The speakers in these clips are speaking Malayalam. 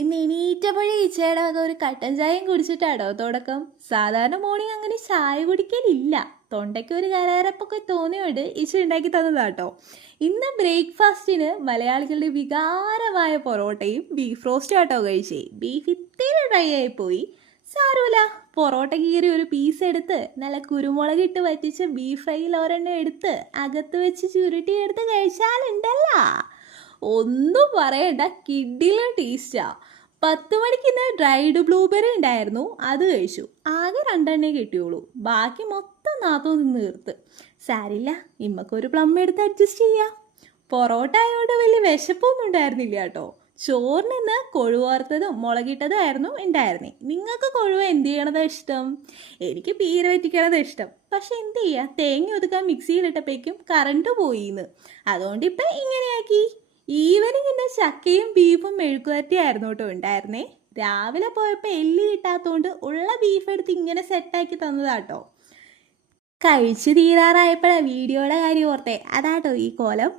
ഇന്ന് എണീറ്റപ്പോഴേ ഇച്ചയുടെ വക ഒരു കട്ടൻ ചായയും കുടിച്ചിട്ടാടോ തുടക്കം. സാധാരണ മോർണിംഗ് അങ്ങനെ ചായ കുടിക്കലില്ല. തൊണ്ടയ്ക്ക് ഒരു കരകരപ്പൊക്കെ തോന്നിയോണ്ട് ഇച്ച ഉണ്ടാക്കി തന്നതാട്ടോ. ഇന്ന് ബ്രേക്ക്ഫാസ്റ്റിന് മലയാളികളുടെ വികാരമായ പൊറോട്ടയും ബീഫ് റോസ്റ്റും ആട്ടോ കഴിച്ചേ. ബീഫ് ഇത്തിരി ഡ്രൈ ആയിപ്പോയി. സാരമില്ല, പൊറോട്ട കീറി ഒരു പീസ് എടുത്ത് നല്ല കുരുമുളക് ഇട്ട് വറ്റിച്ച ബീഫ് ഫ്രൈയിൽ ഒരെണ്ണം എടുത്ത് അകത്ത് വെച്ച് ചുരുട്ടിയെടുത്ത് കഴിച്ചാലുണ്ടല്ല, ഒന്നും പറയണ്ട, കിഡിലും ടേസ്റ്റാ. 10 മണിക്ക് ഇന്ന് ഡ്രൈഡ് ബ്ലൂബെറി ഉണ്ടായിരുന്നു, അത് കഴിച്ചു. ആകെ 2 കിട്ടിയുള്ളൂ, ബാക്കി മൊത്തം നാത്തു നിന്ന് തീർത്ത്. സാരില്ല, ഇമ്മക്കൊരു പ്ലം എടുത്ത് അഡ്ജസ്റ്റ് ചെയ്യാം. പൊറോട്ട ആയതുകൊണ്ട് വലിയ വിശപ്പൊന്നും ഉണ്ടായിരുന്നില്ല കേട്ടോ. ചോറിന് ഇന്ന് കൊഴുവറുത്തതും മുളകിട്ടതും ആയിരുന്നു ഉണ്ടായിരുന്നേ. നിങ്ങൾക്ക് കൊഴുവ എന്ത് ചെയ്യണതാ ഇഷ്ടം? എനിക്ക് പീര വറ്റിക്കണതാ ഇഷ്ടം. പക്ഷെ എന്ത് ചെയ്യാ, തേങ്ങ ഒതുക്കാൻ മിക്സിയിലിട്ടപ്പോഴേക്കും കറണ്ട് പോയിന്ന്. അതുകൊണ്ട് ഇപ്പം ഇങ്ങനെയാക്കി. ഈവനിങ് ഇന്ന് ചക്കയും ബീഫും മെഴുക്കുവരട്ടിയായിരുന്നു കേട്ടോ ഉണ്ടായിരുന്നേ. രാവിലെ പോയപ്പോൾ എല്ലി കിട്ടാത്തതുകൊണ്ട് ഉള്ള ബീഫ് എടുത്ത് ഇങ്ങനെ സെറ്റാക്കി തന്നതാട്ടോ. കഴിച്ചു തീരാറായപ്പോഴാണ് വീഡിയോയുടെ കാര്യം ഓർത്തേ. അതാട്ടോ ഈ കോലം.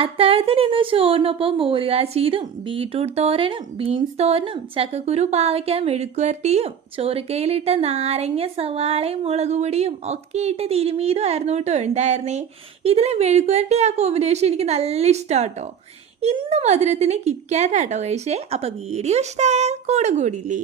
അത്താഴത്തിന് ഇന്ന് ചോറിനൊപ്പം മോരുകാച്ചിയതും ബീട്രൂട്ട് തോരനും ബീൻസ് തോരനും ചക്കക്കുരു പാവയ്ക്ക മെഴുക്കുവരട്ടിയും ചോറുക്കയിലിട്ട നാരങ്ങ സവാളയും മുളക് പൊടിയും ഒക്കെ ഇട്ട് തിരുമീതും ആയിരുന്നു കേട്ടോ ഉണ്ടായിരുന്നേ. ഇതിൽ മെഴുക്കുവരട്ടി ആ കോമ്പിനേഷൻ എനിക്ക് നല്ല ഇഷ്ടമാട്ടോ. ഇന്ന് മധുരത്തിന് കിറ്റ്കാറ്റാട്ടോ കഴിച്ചേ. അപ്പം വീഡിയോ ഇഷ്ടമായാൽ കൂടെ കൂടിയില്ലേ.